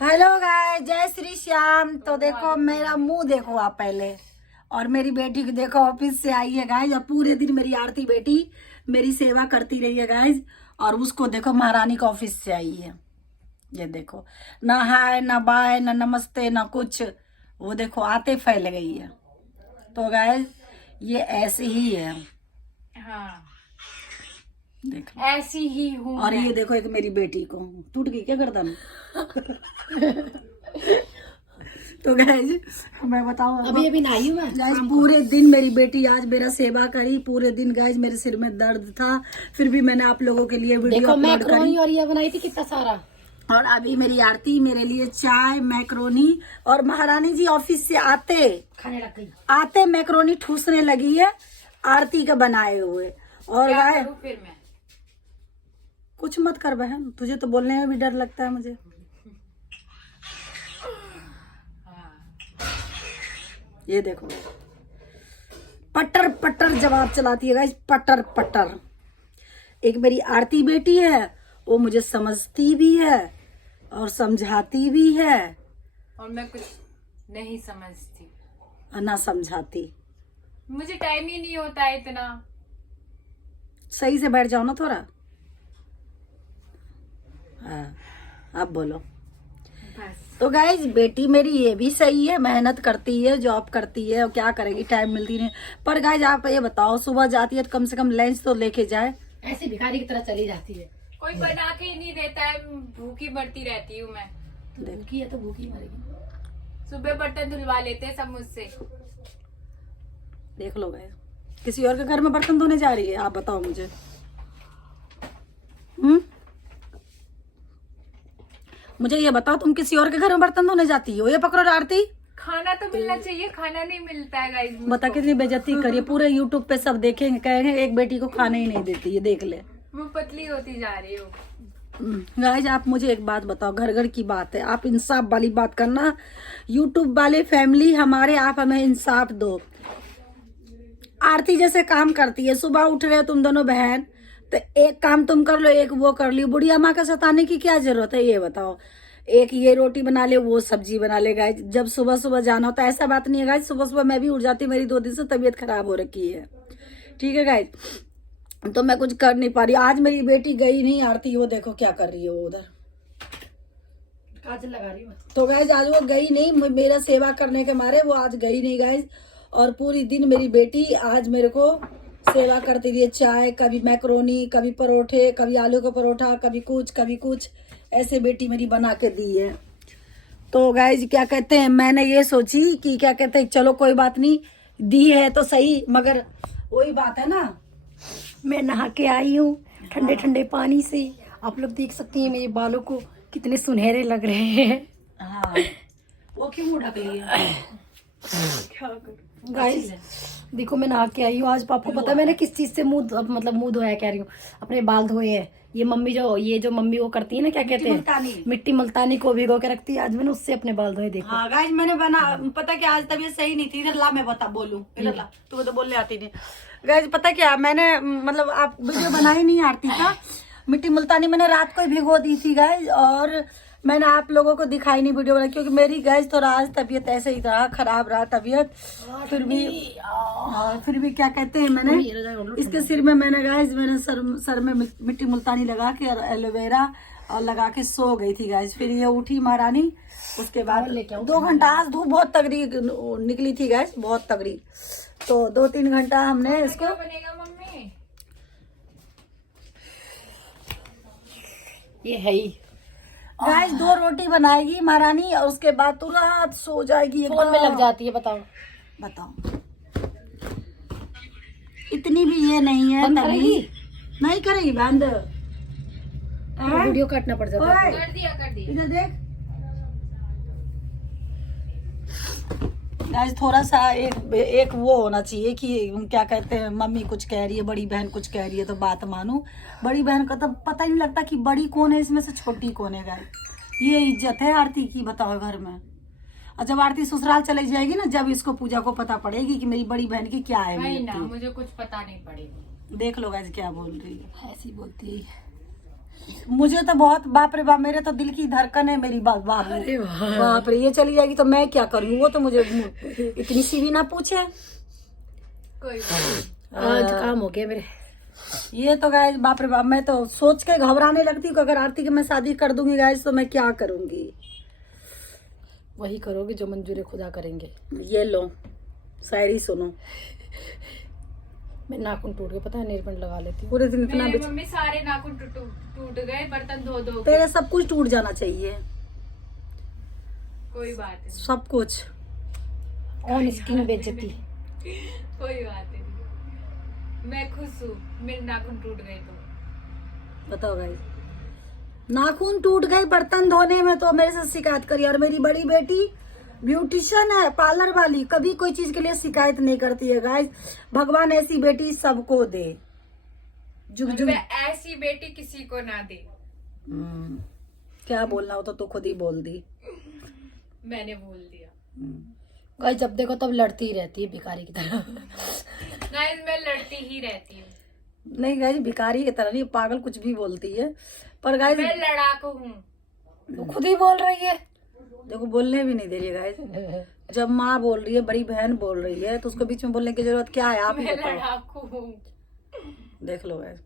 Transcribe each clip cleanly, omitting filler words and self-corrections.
Hello guys, जय श्री श्याम। तो देखो मेरा मुंह देखो आप पहले, और मेरी बेटी को देखो ऑफिस से आई है गाइस। और पूरे दिन मेरी आरती बेटी मेरी सेवा करती रही है गाइस। और उसको देखो महारानी का ऑफिस से आई है। ये देखो, ना हाय ना बाय ना नमस्ते ना कुछ, वो देखो आते फैल गई है। तो गाइस ये ऐसे ही है। हाँ, देखो ऐसी ही हूँ। और ये देखो एक मेरी बेटी को टूट गई क्या गर्दन। तो गाइज मैं बताऊं, अभी नहाई हूँ मैं। गाइज पूरे दिन मेरी बेटी आज मेरा सेवा करी। पूरे दिन गाइज मेरे सिर में दर्द था, फिर भी मैंने आप लोगों के लिए वीडियो देखो अपलोड मैक्रोनी करी। और ये बनाई थी कितना सारा। और अभी मेरी आरती मेरे लिए चाय मैक्रोनी, और महारानी जी ऑफिस से खाने लग गई। आते मैक्रोनी ठूसने लगी है आरती का बनाए हुए। और क्या गाय करूँ फिर मैं? कुछ मत कर बहन, तुझे तो बोलने में भी डर लगता है मुझे। ये देखो पटर पटर जवाब चलाती है गाइस, पटर पटर। एक मेरी आरती बेटी है, वो मुझे समझती भी है और समझाती भी है, और मैं कुछ नहीं समझती, और ना समझाती। मुझे टाइम ही नहीं होता है इतना। सही से बैठ जाओ ना थोड़ा। हाँ अब बोलो। बस तो गाइज बेटी मेरी ये भी सही है, मेहनत करती है, जॉब करती है, और क्या करेगी, टाइम मिलती नहीं। पर गाइज आप ये बताओ, सुबह जाती है तो कम से कम लंच तो लेके जाए। ऐसे भिखारी की तरह चली जाती है। कोई बना के ही नहीं देता है, भूखी बढ़ती रहती हूँ मैं। तो भूखी है तो भूखी मरेगी। सुबह बर्तन धुलवा लेते हैं सब मुझसे। देख लो गाइज, किसी और के घर में बर्तन धोने जा रही है, आप बताओ मुझे। मुझे ये बताओ, तुम किसी और के घर में बर्तन धोने जाती हो? ये पकड़ो आरती, खाना तो मिलना चाहिए, खाना नहीं मिलता है गाइस। बता कितनी बेइज्जती करिए। पूरे यूट्यूब पे सब देखेंगे, कहेंगे एक बेटी को खाने ही नहीं देती है। देख ले मैं पतली होती जा रही हूँ। गाइज आप मुझे एक बात बताओ, घर घर की बात है, आप इंसाफ वाली बात करना। यूट्यूब वाले फैमिली हमारे, आप हमें इंसाफ दो। आरती जैसे काम करती है, सुबह उठ रहे हो तुम दोनों बहन, तो एक काम तुम कर लो, एक वो कर ली। बुढ़िया माँ का सताने की क्या जरूरत है, ये बताओ। एक ये रोटी बना ले, वो सब्जी बना ले। गाइज जब सुबह सुबह जाना होता है, ऐसा बात नहीं है गाइज, सुबह सुबह मैं भी उठ जाती हूँ, मेरी 2 दिन से तबीयत खराब हो रखी है, ठीक है गाइज, तो मैं कुछ कर नहीं पा रही। आज मेरी बेटी गई नहीं आरती, वो देखो क्या कर रही है वो उधर, काजल लगा रही हूँ। तो गाइज आज वो गई नहीं, मेरा सेवा करने के मारे वो आज गई नहीं गाइज। और पूरी दिन मेरी बेटी आज मेरे को सेवा करती रही है। चाय, कभी मैक्रोनी, कभी परोठे, कभी आलू का परोठा, कभी कुछ ऐसे बेटी मेरी बना के दी है। तो गाइज क्या कहते हैं, मैंने ये सोची कि क्या कहते हैं, चलो कोई बात नहीं, दी है तो सही, मगर वही बात है ना। मैं नहा के आई हूँ ठंडे ठंडे पानी से। आप लोग देख सकती हैं मेरे बालों को कितने सुनहरे लग रहे हैं। हाँ वो क्यों मुंह ढक ली है? गाइस देखो मैं नहा के आई हूँ। आज आपको पता है मैंने किस चीज से मुंह धोया, कह रही हूँ अपने बाल धोए हैं। ये जो मम्मी वो करती है ना, क्या कहते हैं, मिट्टी मुल्तानी को भिगो के रखती है, आज मैंने उससे अपने बाल धोए। देखो हाँ गाइज मैंने पता क्या, आज तबीयत सही नहीं थी। इधर ला मैं बोलूं, इधर ला, तू तो बोलने आती नहीं। गाइज पता क्या, मैंने मतलब आप वीडियो बनाई नहीं आरती का, मिट्टी मुल्तानी मैंने रात को ही भिगो दी थी गाइज, और मैंने आप लोगों को दिखाई नहीं वीडियो बनाई, क्योंकि मेरी गाइज थोड़ा आज तबीयत ऐसे ही रहा, खराब रहा तबीयत। फिर भी क्या कहते हैं, मैंने इसके सिर में मैंने सर में मिट्टी मुल्तानी लगा के और एलोवेरा और लगा के सो गई थी गाइज। फिर ये उठी महारानी, उसके बाद 2 घंटा, आज धूप बहुत तगड़ी निकली थी गाइज, बहुत तगड़ी, तो 2-3 घंटा हमने इसको। क्या बनेगा मम्मी? ये है ही गाइस 2 रोटी बनाएगी महारानी, और उसके बाद तुरंत सो जाएगी। फोन में लग जाती है। बताओ इतनी भी ये नहीं है, बंद तभी करेगी? नहीं करेगी बंद। वीडियो काटना पड़ जाता है। कर दिया इधर देख गाइस, थोड़ा सा एक वो होना चाहिए कि क्या कहते हैं, मम्मी कुछ कह रही है, बड़ी बहन कुछ कह रही है तो बात मानू। बड़ी बहन का तो पता ही नहीं लगता कि बड़ी कौन है इसमें से, छोटी कौन है गाइस। ये इज्जत है आरती की, बताओ घर में। और जब आरती ससुराल चली जाएगी ना, जब इसको पूजा को पता पड़ेगी कि मेरी बड़ी बहन की क्या है। ना मुझे कुछ पता नहीं पड़ेगी। देख लो गाइस क्या बोल रही है, ऐसी बोलती है। मुझे तो बहुत, बाप रे बाप, मेरे तो दिल की धड़कन है मेरी, बाप बाप रे बाप रे, ये चली जाएगी तो मैं क्या करूँ। वो तो मुझे इतनी सी भी ना पूछे। कोई बात नहीं। आज काम हो गया मेरे। ये तो गाइस बाप रे बाप, मैं तो सोच के घबराने लगती हूँ कि अगर आरती की मैं शादी कर दूंगी गाइस तो मैं क्या करूंगी। वही करोगे जो मंजूर खुदा करेंगे। ये लो शायरी सुनो। मैं नाखून टूट गए, पता है, नेल पेंट लगा लेती हूँ। पूरे दिन इतना मेरे मम्मी सारे नाखून टूट गए, बर्तन धो धो के। तेरे सब कुछ टूट जाना चाहिए, कोई बात नहीं, सब कुछ। ऑन स्किन बेइज्जती। कोई बात नहीं, मैं खुश हूँ मेरे नाखून टूट गए तो। बताओ गाइस, नाखून टूट गए बर्तन धोने में तो मेरे से शिकायत करी। और मेरी बड़ी बेटी ब्यूटिशियन है, पार्लर वाली, कभी कोई चीज के लिए शिकायत नहीं करती है गाइस। भगवान ऐसी बेटी सबको दे, जुग जुग। ऐसी बेटी किसी को ना दे। क्या बोलना हो तो खुद ही बोल दी। मैंने बोल दिया। गाइस जब देखो तब लड़ती ही रहती है भिखारी की तरह। गाइस मैं लड़ती ही रहती हूँ। नहीं गाइस, भिखारी की तरह नहीं, पागल कुछ भी बोलती है। पर गाइस मैं लड़ाकू हूँ। तो खुद ही बोल रही है। देखो बोलने भी नहीं दे रही गाइस। जब माँ बोल रही है, बड़ी बहन बोल रही है, तो उसको बीच में बोलने की जरूरत क्या है? आप ही मैं बताओ। लड़ाकू हूँ। देख लो गाइस,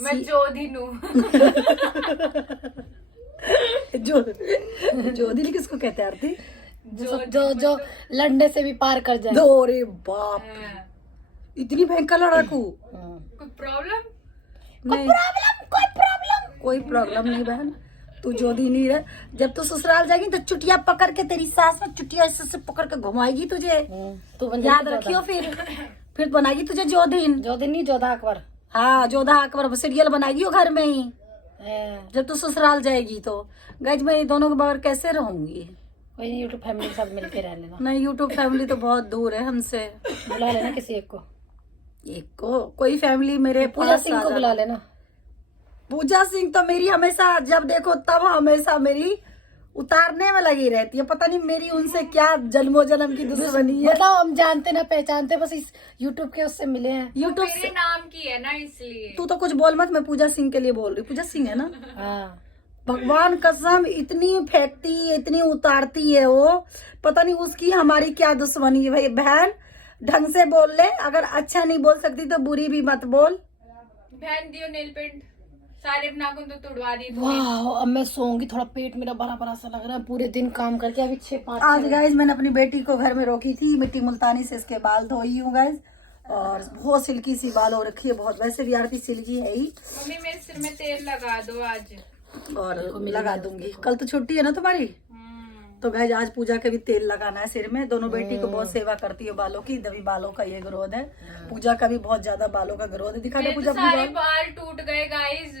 मैं जोधिन हूँ। जो दिल किसको कहते हैं आरती? जो लड़ने से भी पार कर जाए। दो रे बाप, हाँ। इतनी भयंकर लड़ाकू। कोई प्रॉब्लम? कोई प्रॉब्लम नहीं बहन, तू जोधी नहीं रह। जब तू ससुराल जाएगी तो चुटिया पकड़ के, तेरी सास में चुटिया से पकड़ के घुमाएगी तुझे। तू बन याद जाएगी रखियो। फिर बनाएगी तुझे जोधीन। जोधा नहीं, जोधा अकबर। हाँ, जोधा अकबर सीरियल बनाएगी वो घर में ही, हाँ। जब तू ससुराल जाएगी तो। गाइस मैं ये दोनों के बगैर कैसे रहूंगी? कोई नहीं, यूट्यूब फैमिली के साथ मिलके रह लेना। नहीं, यूट्यूब फैमिली तो बहुत दूर है हमसे। बुला लेना किसी एक को। एक को कोई फैमिली मेरे पूजा पास सिंह आ को जा- बुला लेना। पूजा सिंह तो मेरी हमेशा, जब देखो तब हमेशा मेरी उतारने में लगी रहती है। पता नहीं मेरी उनसे क्या जन्मों जन्म की दुश्मनी है। बताओ, हम जानते ना पहचानते, बस इस यूट्यूब के उससे मिले हैं। यूट्यूब मेरे से नाम की है ना इसलिए। तू तो कुछ बोल मत, मैं पूजा सिंह के लिए बोल रही हूँ। पूजा सिंह है ना? हाँ। भगवान कसम, इतनी फेंकती है, इतनी उतारती है वो, पता नहीं उसकी हमारी क्या दुश्मनी है। भाई बहन ढंग से बोल ले, अगर अच्छा नहीं बोल सकती तो बुरी भी मत बोल। बहन दियो नेल पेंट, सारे नाखून तो तुड़वा दी तूने। वाह, अब मैं सोऊंगी। थोड़ा पेट मेरा बड़ा बड़ा सा लग रहा है, पूरे दिन काम करके। अभी 6-5 आज गाइज मैंने अपनी बेटी को घर में रोकी थी, मिट्टी मुल्तानी से इसके बाल धोई हूँ गाइज, और बहुत सिल्की सी बाल हो रखी है बहुत। वैसे भी आरती सिल्की है ही, मम्मी मेरे सिर में तेल लगा दो आज। और लगा दूंगी। कल तो छुट्टी है ना तुम्हारी, तो गाइज आज पूजा के भी तेल लगाना है सिर में। दोनों बेटी को बहुत सेवा करती है बालों की, तभी बालों का ये ग्रोथ है। पूजा का भी बहुत ज्यादा बालों का ग्रोथ है। दिखा दे मेरे पूजा तो अपनी सारे बाल। बाल टूट गए गाइस,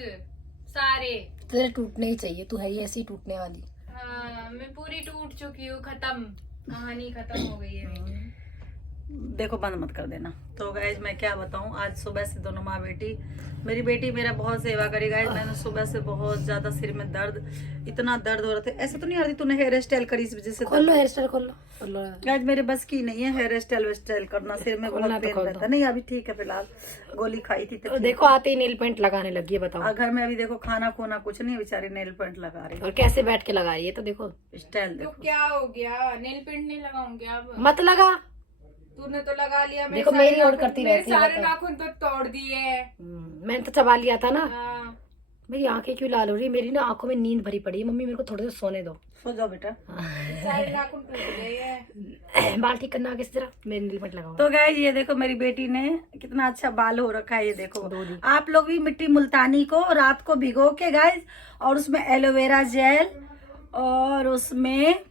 सारे। तेरे टूटने ही चाहिए, तू है ही ऐसी टूटने वाली। हाँ, मैं पूरी टूट चुकी हूँ, खत्म, कहानी खत्म हो गई है मेरी। देखो बंद मत कर देना। तो गाइज मैं क्या बताऊं, आज सुबह से दोनों माँ बेटी, मेरी बेटी मेरा बहुत सेवा करी गाइज। मैंने सुबह से बहुत ज्यादा सिर में दर्द, इतना दर्द हो रहा था। ऐसा तो नहीं आ रही तूने हेयर स्टाइल करी इस वजह से? खोल लो हेयर स्टाइल, खोल लो। गाइज मेरे बस की नहीं है हेयर स्टाइल करना, सिर में खोलना बहुत तो पेन खोल रहता दो। है। नहीं अभी ठीक है, फिलहाल गोली खाई थी तो देखो आते ही नेल पेंट लगाने लगी है, बताओ। घर में अभी देखो खाना खोना कुछ नहीं, बेचारी नेल पेंट लगा रही और कैसे बैठ के लगा रही है, तो देखो। स्टाइल तो देखो। क्या हो गया, नेल पेंट नहीं लगाऊंगी अब। मत लगा। तूने तो लगा लिया। देखो, मेरी ओर करती रहती है, सारे बताओ। नाखून तो तोड़ दिए। मैंने तो चबा लिया था ना। हाँ। मेरी आंखें क्यों लाल हो रही है? मेरी ना आंखों में नींद भरी पड़ी है। मम्मी मेरे को थोड़े से सोने दो। सो जाओ बेटा। सारे नाखून टूट गए हैं। बाल ठीक करना किस तरह, मेरे नील पेंट लगाओ। तो गाइज ये देखो मेरी बेटी ने कितना अच्छा बाल हो रखा है। ये देखो दूधी। आप लोग भी मिट्टी मुल्तानी को रात को भिगो के गाइज, और उसमें एलोवेरा जेल और उसमें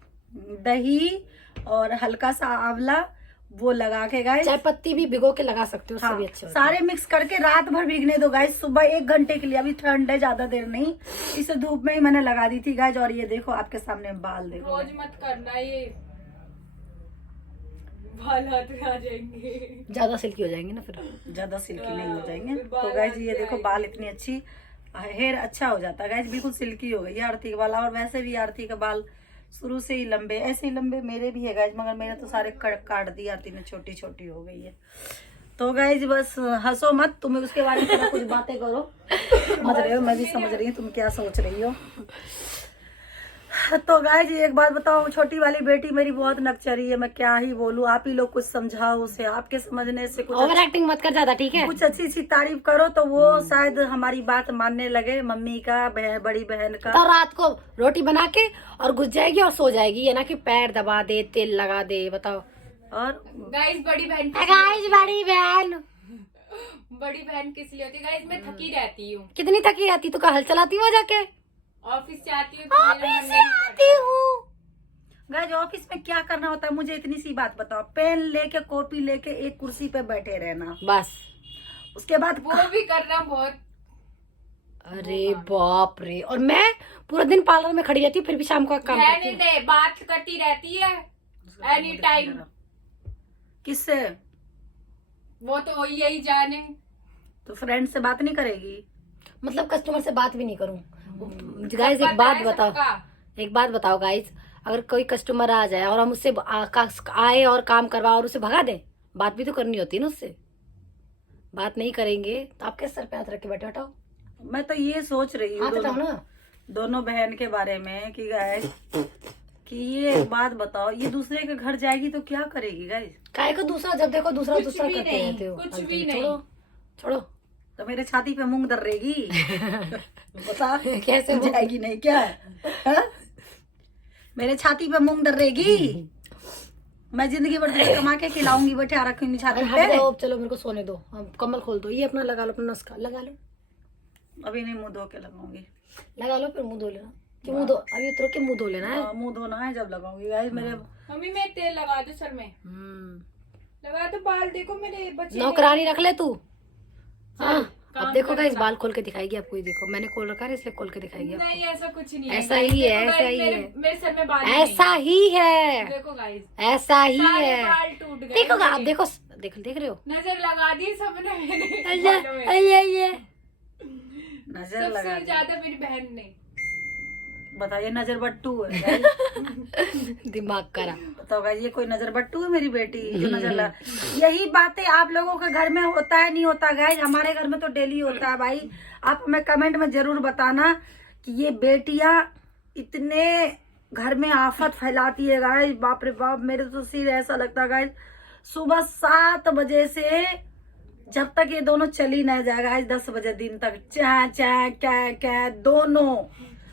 दही और हल्का सा आंवला वो लगा के गाइज, चाय पत्ती भी भिगो के लगा सकते हो, उससे हाँ, भी अच्छा होता सारे मिक्स करके रात भर भीगने दो गाइज। सुबह 1 घंटे के लिए, अभी ठंड है ज्यादा देर नहीं, इसे धूप में ही मैंने लगा दी थी गाइज। और ये देखो आपके सामने बाल देखो। रोज मत करना ये, बाल हाथ में आ जाएंगे। है। ज्यादा सिल्की हो जाएंगे ना फिर। ज्यादा सिल्की नहीं हो जाएंगे। बाल तो गाइज आगे ये देखो आएंगे। बाल इतनी अच्छी, हेयर अच्छा हो जाता है गाइज, बिल्कुल सिल्की हो गई है आरती के बाल। और वैसे भी आरती के बाल शुरू से ही लंबे, ऐसे ही लंबे मेरे भी है गाइज, मगर मेरे तो सारे काट दिए आरती ने, छोटी छोटी हो गई है। तो गाइज बस हंसो मत, तुम्हें उसके बारे में थोड़ा कुछ बातें करो, समझ रहे हो, मैं भी समझ रही हूँ तुम क्या सोच रही हो। तो गाइज एक बात बताओ, छोटी वाली बेटी मेरी बहुत नकचरी है, मैं क्या ही बोलूँ, आप ही लोग कुछ समझाओ उसे, आपके समझने से कुछ ओवर एक्टिंग मत कर ज्यादा, ठीक है? कुछ अच्छी सी तारीफ करो तो वो शायद हमारी बात मानने लगे, मम्मी का, बड़ी बहन का। तो रात को रोटी बना के और घुस जाएगी और सो जाएगी, ये ना कि पैर दबा दे, तेल लगा दे, बताओ। और गाइस बड़ी बहन बड़ी बहन किस लिए होती है गाइस? मैं थकी रहती हूँ। कितनी थकी रहती, तो हल चलाती हो जाके? ऑफिस से आती हूँ तो मेरा मन नहीं करता। गाइज ऑफिस में क्या करना होता है, मुझे इतनी सी बात बताओ, पेन लेके कॉपी लेके एक कुर्सी पे बैठे रहना, बस। उसके बाद वो भी करना बहुत। अरे बाप रे, और मैं पूरा दिन पार्लर में खड़ी रहती हूँ, फिर भी शाम को काम करती हूँ। नहीं बात करती रहती है एनी टाइम। किससे? वो तो यही जाने। तो फ्रेंड से बात नहीं करेगी? मतलब कस्टमर से बात भी नहीं करूँ। गाइस एक बात बताओ गाइस, अगर कोई कस्टमर आ जाए और हम उससे आए और काम करवाए और उसे भगा दें, बात भी तो करनी होती है ना उससे। बात नहीं करेंगे तो आप कैसे सर पे हाथ रख के बैठे? हटाओ। मैं तो ये सोच रही हूँ ना दोनों बहन के बारे में कि गाइस कि ये एक बात बताओ, ये दूसरे के घर जाएगी तो क्या करेगी गाइस? काय को दूसरा, जब देखो दूसरा करते रहते हो। कुछ भी नहीं। छोड़ो। तो मेरे छाती पे मूंग दर्रेगी बता कैसे जाएगी? नहीं क्या है? मेरे छाती पे मूंग दर्रेगी, मैं जिंदगी भर तुझे कमा के खिलाऊंगी, बैठे रखूंगी छाती पे। चलो मेरे को सोने दो, कमल खोल दो, ये अपना लगा लो, अपना नुस्खा लगा लो। अभी नहीं, मुंह धो के लगाऊंगी। लगा लो फिर मुंह धो लेना। क्यों मुंह धो? अभी उतर के मुंह धो लेना है। मुंह धोना है जब लगाऊंगी गाइस। मेरे मम्मी मैं तेल लगा दो सर में, लगा दो, बाल देखो मेरे बच्चे। नौकरानी रख ले तू। हाँ अब देखो गाइस, बाल खोल के दिखाएगी आपको, ये देखो मैंने खोल रखा है इसलिए खोल के दिखाएगी। नहीं ऐसा कुछ नहीं है, ऐसा ही है, ऐसा ही है, मेरे सर में बाल ऐसा ही है, देखो गाइस, ऐसा ही है। बाल टूट गए। देखो आप देखो, देख रहे हो, नजर लगा दी सबने मेरे नजर लगा सबसे ज्यादा मेरी बहन ने। बताइए, नजर बट्टू है दिमाग करा। बताओ गाइस, ये कोई नजर बट्टू है मेरी बेटी जो नजर लगा? यही बातें आप लोगों के घर में होता है नहीं होता गाइस? हमारे घर में तो डेली होता है भाई। आप हमें कमेंट में जरूर बताना कि ये बेटियां इतने घर में आफत फैलाती है गाइस, बाप रे बाप, मेरे तो सिर ऐसा लगता है गाइस। सुबह 7 बजे से जब तक ये दोनों चली ना जाए गाइस, 10 बजे दिन तक चा चा क्या दोनों।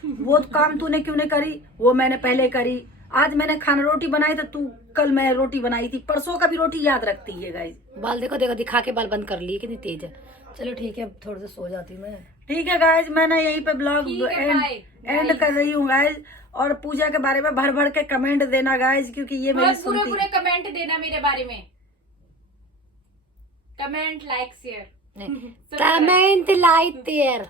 वो काम तूने क्यों नहीं करी, वो मैंने पहले करी। आज मैंने खाना रोटी बनाई तो तू कल मैं रोटी बनाई थी, परसों का भी रोटी याद रखती है गाइस। बाल देखो दिखा के बाल बंद कर लिए, कितनी तेज है। चलो ठीक है, थोड़ा सा सो जाती मैं। ठीक है गाइस, मैं ना यहीं पे ब्लॉग एंड कर रही हूँ गाइस। और पूजा के बारे में भर भर के कमेंट देना गाइस, क्योंकि ये मेरी सुनती। पूरे कमेंट देना मेरे बारे में, comment like share comment like share.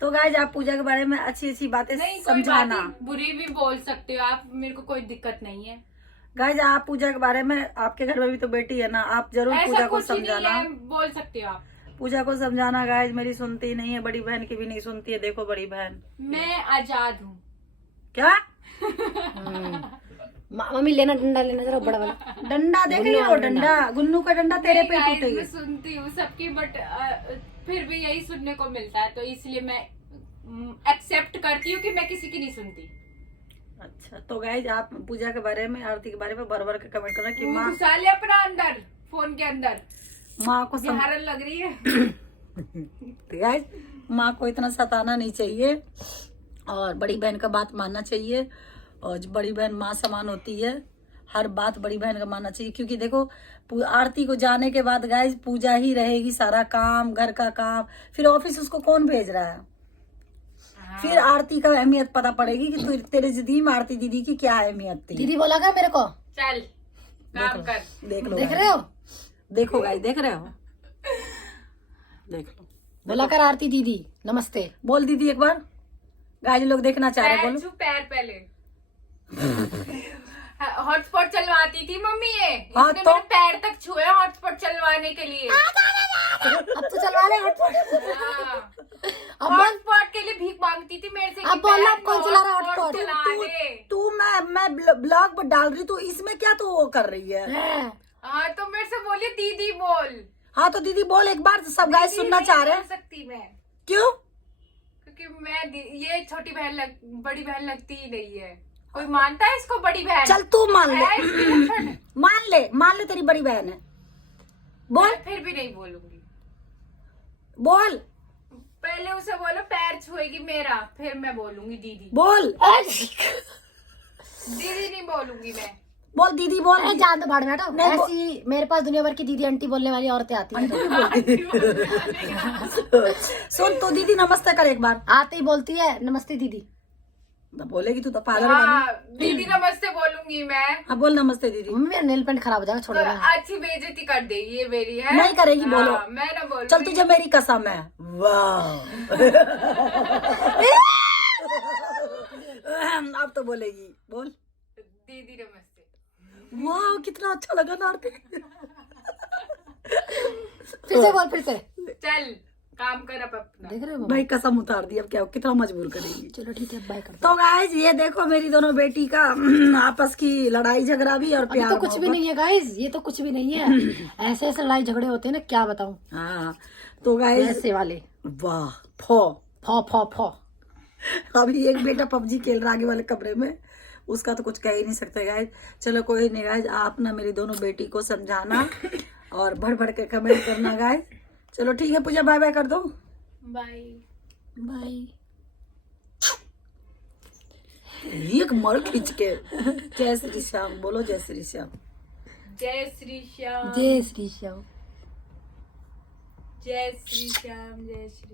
तो गाइस आप पूजा के बारे में अच्छी अच्छी बातें समझाना। बुरी भी बोल सकते हो आप, मेरे को कोई दिक्कत नहीं है। गाइस आप पूजा के बारे में, आपके घर में भी तो बेटी है ना, आप जरूर पूजा को समझाना। बोल सकते हो आप, पूजा को समझाना गाइस, मेरी सुनती नहीं है, बड़ी बहन की भी नहीं सुनती है। देखो बड़ी बहन, मैं आजाद हूँ। क्या? मम्मी लेना डंडा लेना जरा बड़ा वाला डंडा देख रही हो? डंडा, गुन्नू का डंडा तेरे पे टूटेगी। मैं सुनती हूँ सबकी, बट फिर भी यही सुनने को मिलता है, तो इसलिए मैं एक्सेप्ट करती हूँ कि मैं किसी की नहीं सुनती। अच्छा तो गाइज आप पूजा के बारे में, आरती के बारे में भर के कमेंट करना कि माँ घुसा ले अपना अंदर, फोन के अंदर माँ को बिहारन लग रही है। तो गाइज माँ को इतना सताना नहीं चाहिए और बड़ी बहन का बात मानना चाहिए। और बड़ी बहन माँ समान होती है, हर बात बड़ी बहन का मानना चाहिए। क्योंकि देखो आरती को जाने के बाद गाइज पूजा ही रहेगी, सारा काम, घर का काम, फिर ऑफिस उसको कौन भेज रहा है? फिर आरती का अहमियत पता पड़ेगी कि तेरे जिंदगी में आरती दीदी की क्या अहमियत थी। दीदी बोला क्या मेरे को? चल काम कर। देख लो, देख रहे हो? देखो गाइस, देख रहे हो? देख लो, बोला कर आरती दीदी नमस्ते बोल दीदी एक बार। गाइस लोग देखना चाह रहे, बोलो। पैर पहले हॉटस्पॉट चलवाती थी मम्मी, ये हाँ, इसने तो? मेरे पैर तक छुए हॉटस्पॉट चलवाने के लिए। अब तो चलवा ले हॉटस्पॉट के लिए भीख मांगती थी मेरे से। अब बोल, अब कौन चला रहा है हॉटस्पॉट? तू मैं ब्लॉग डाल रही, तो इसमें क्या तू वो कर रही है? हाँ तो मेरे से बोली दीदी बोल। हाँ तो दीदी बोल एक बार, सब गाइस दीदी सुनना नहीं चाह रहे बोल हैं। सकती मैं, क्यों? क्योंकि ये छोटी बहन बड़ी बहन लगती ही नहीं है। कोई मानता है इसको बड़ी बहन? चल तू मान ले, है इसकी लक्षण। मान ले तेरी बड़ी बहन है। बोल मैं फिर भी नहीं बोलूंगी। बोल पहले उसे बोलो पैर छुएगी मेरा, फिर मैं बोलूंगी दीदी। बोल दीदी नहीं बोलूंगी मैं। बोल दीदी बोल। अरे जान दो भाड़ में हटो। नहीं, ऐसी मेरे पास दुनिया भर की दीदी आंटी बोलने वाली औरतें आती हैं। सुन तू दीदी नमस्ते कर एक बार। आते ही बोलती है नमस्ते दीदी। तो बोलेगी तू तो पागल हाँ, बनी। दीदी नमस्ते बोलूंगी मैं। हाँ बोल नमस्ते दीदी। मम्मी मेरा नेल पेंट खराब हो जाएगा, छोड़ तो देना। अच्छी बेइज्जती कर देगी ये मेरी, है? नहीं करेगी, बोलो। हाँ, मैं ना बोलूंगी। चल तुझे मेरी कसम है। वाह अब तो बोलेगी, बोल दीदी नमस्ते। वाह कितना अच्छा लगा ना आरती। फिर से बोल, फिर से। चल काम कर अब अपना। देख रहे हो भाई कसम उतार दी, अब क्या कितना मजबूर करेगी। चलो ठीक है, बाय कर। तो गाइज ये देखो मेरी दोनों बेटी का आपस की लड़ाई झगड़ा भी और अभी प्यार तो कुछ भी मोहब्बत। नहीं है गाइस, ये तो कुछ भी नहीं है। ऐसे ऐसे लड़ाई झगड़े होते हैं ना, क्या बताऊं। हाँ तो गाइज ऐसे वाले वाह फो फौ फौ फौ। अभी एक बेटा पबजी खेल रहा आगे वाले कमरे में, उसका तो कुछ कह ही नहीं सकते गाइज। चलो कोई नहीं गाइज, आप ना मेरी दोनों बेटी को समझाना और भड़ भड़ के कमेंट करना गाइज। चलो ठीक है पूजा, बाय बाय कर दो। Bye bye. एक मर खींच के। जय श्री श्याम बोलो, जय श्री श्याम। जय श्री श्याम। जय श्री श्याम। जय श्री श्याम। जय श्री